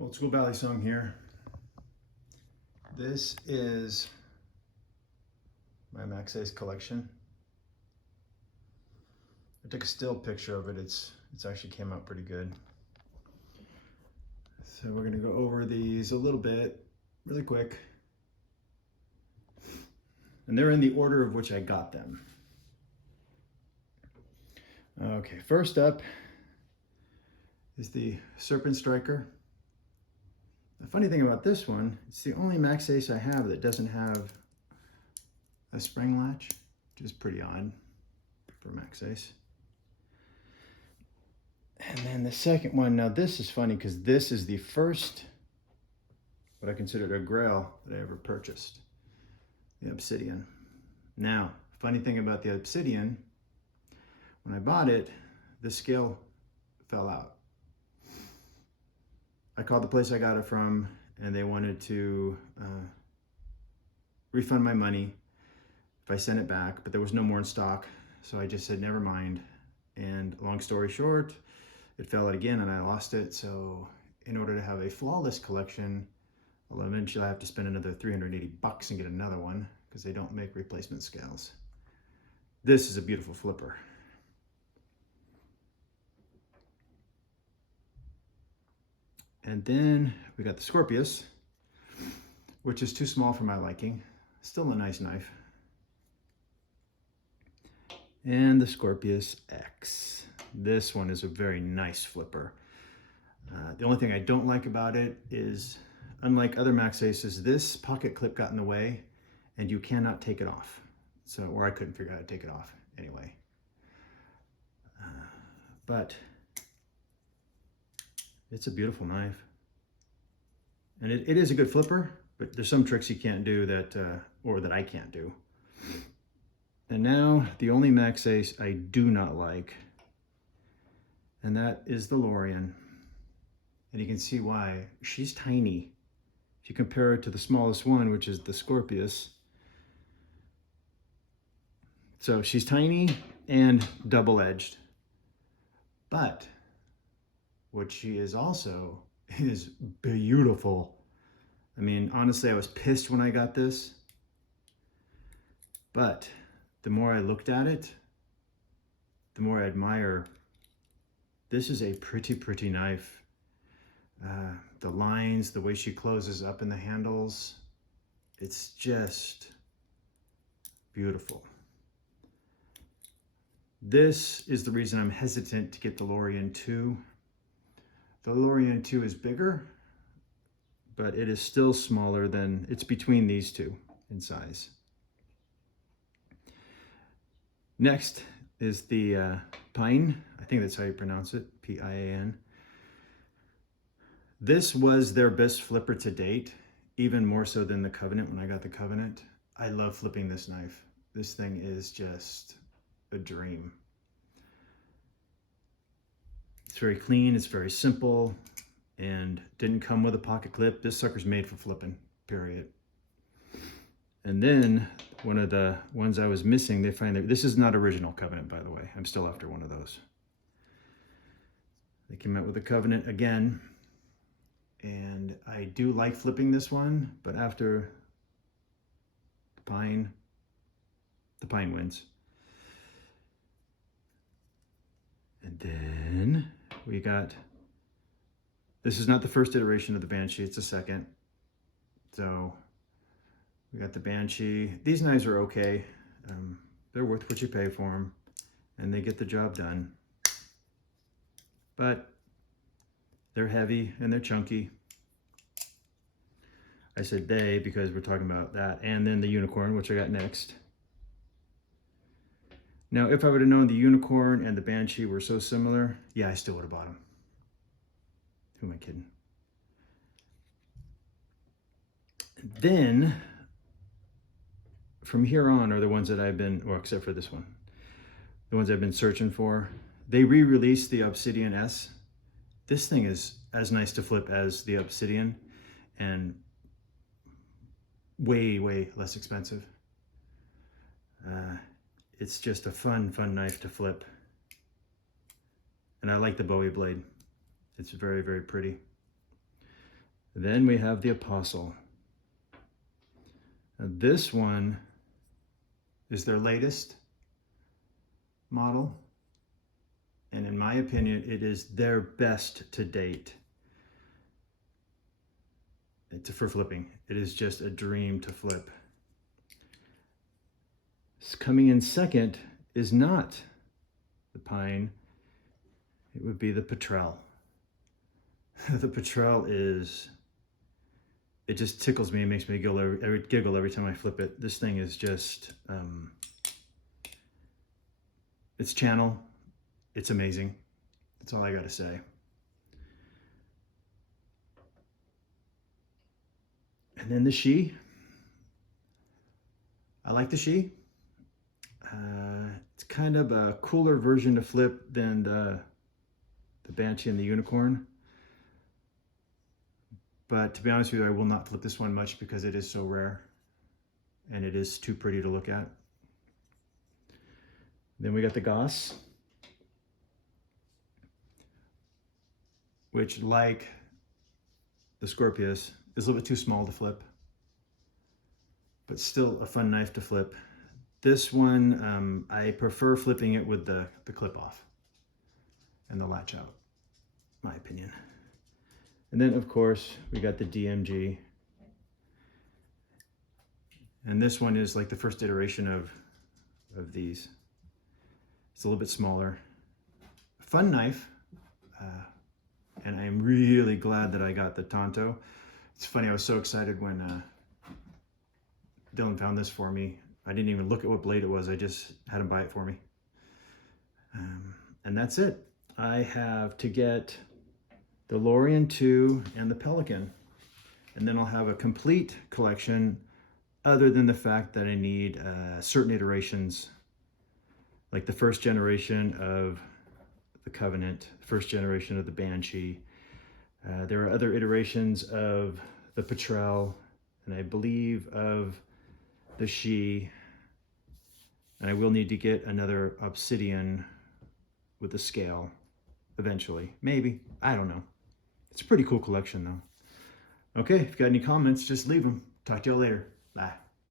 Old school Balisong here. This is my Maxace collection. I took a still picture of it. It's actually came out pretty good. So we're gonna go over these a little bit, really quick. And they're in the order of which I got them. Okay, first up is the Serpent Striker. The funny thing about this one, it's the only Maxace I have that doesn't have a spring latch, which is pretty odd for Maxace. And then the second one, now this is funny because this is the first, what I considered a grail that I ever purchased, the Obsidian. Now, funny thing about the Obsidian, when I bought it, the scale fell out. I called the place I got it from and they wanted to refund my money if I sent it back, but there was no more in stock. So I just said, never mind. And long story short, it fell out again and I lost it. So in order to have a flawless collection, well, eventually I have to spend another $380 and get another one because they don't make replacement scales. This is a beautiful flipper. And then we got the Scorpius, which is too small for my liking. Still a nice knife. And the Scorpius X. This one is a very nice flipper. The only thing I don't like about it is, unlike other Maxaces, this pocket clip got in the way and you cannot take it off. So, or I couldn't figure out how to take it off anyway. But it's a beautiful knife. And it is a good flipper, but there's some tricks you can't do that, or that I can't do. And now the only Maxace I do not like, and that is the Lorien. And you can see why. She's tiny. If you compare it to the smallest one, which is the Scorpius. So she's tiny and double-edged. But what she is also is beautiful. I mean, honestly, I was pissed when I got this. But the more I looked at it, the more I admire. This is a pretty knife. The lines, the way she closes up in the handles, it's just beautiful. This is the reason I'm hesitant to get the Lorien 2. The Lorien 2 is bigger, but it is still smaller than, it's between these two in size. Next is the Pine. I think that's how you pronounce it, P-I-A-N. This was their best flipper to date, even more so than the Covenant when I got the Covenant. I love flipping this knife. This thing is just a dream. It's very clean, it's very simple, and didn't come with a pocket clip. This sucker's made for flipping, period. And then one of the ones I was missing, they find that this is not original Covenant, by the way. I'm still after one of those. They came out with a Covenant again, and I do like flipping this one, but after the Pine wins. And then we got, this is not the first iteration of the Banshee, it's the second. So we got the Banshee. These knives are okay. They're worth what you pay for them, and they get the job done. But they're heavy and they're chunky. I said they because we're talking about that. And then the Unicorn, which I got next. Now, if I would have known the Unicorn and the Banshee were so similar, yeah, I still would have bought them. Who am I kidding? Then, from here on are the ones that I've been, well, except for this one, the ones I've been searching for. They re-released the Obsidian S. This thing is as nice to flip as the Obsidian and way less expensive. It's just a fun knife to flip. And I like the Bowie blade. It's very pretty. Then we have the Apostle. Now this one is their latest model. And in my opinion, it is their best to date. For flipping. It is just a dream to flip. Coming in second is not the Pine. It would be the Petrel. The Petrel is, it just tickles me. It makes me giggle every time I flip it. This thing is just, it's channel. It's amazing. That's all I got to say. And then the She. I like the She. It's kind of a cooler version to flip than the Banshee and the Unicorn. But to be honest with you, I will not flip this one much because it is so rare and it is too pretty to look at. Then we got the Goss, which, like the Scorpius, is a little bit too small to flip, but still a fun knife to flip. This one, I prefer flipping it with the clip off and the latch out, my opinion. And then, of course, we got the DMG. And this one is like the first iteration of these. It's a little bit smaller. Fun knife. And I am really glad that I got the Tonto. It's funny, I was so excited when Dylan found this for me. I didn't even look at what blade it was. I just had him buy it for me. And that's it. I have to get the Lorien 2 and the Pelican. And then I'll have a complete collection, other than the fact that I need certain iterations, like the first generation of the Covenant, first generation of the Banshee. There are other iterations of the Petrel, and I believe of the She. And I will need to get another Obsidian with the scale eventually. Maybe. I don't know. It's a pretty cool collection though. Okay, if you got any comments, just leave them. Talk to y'all later. Bye.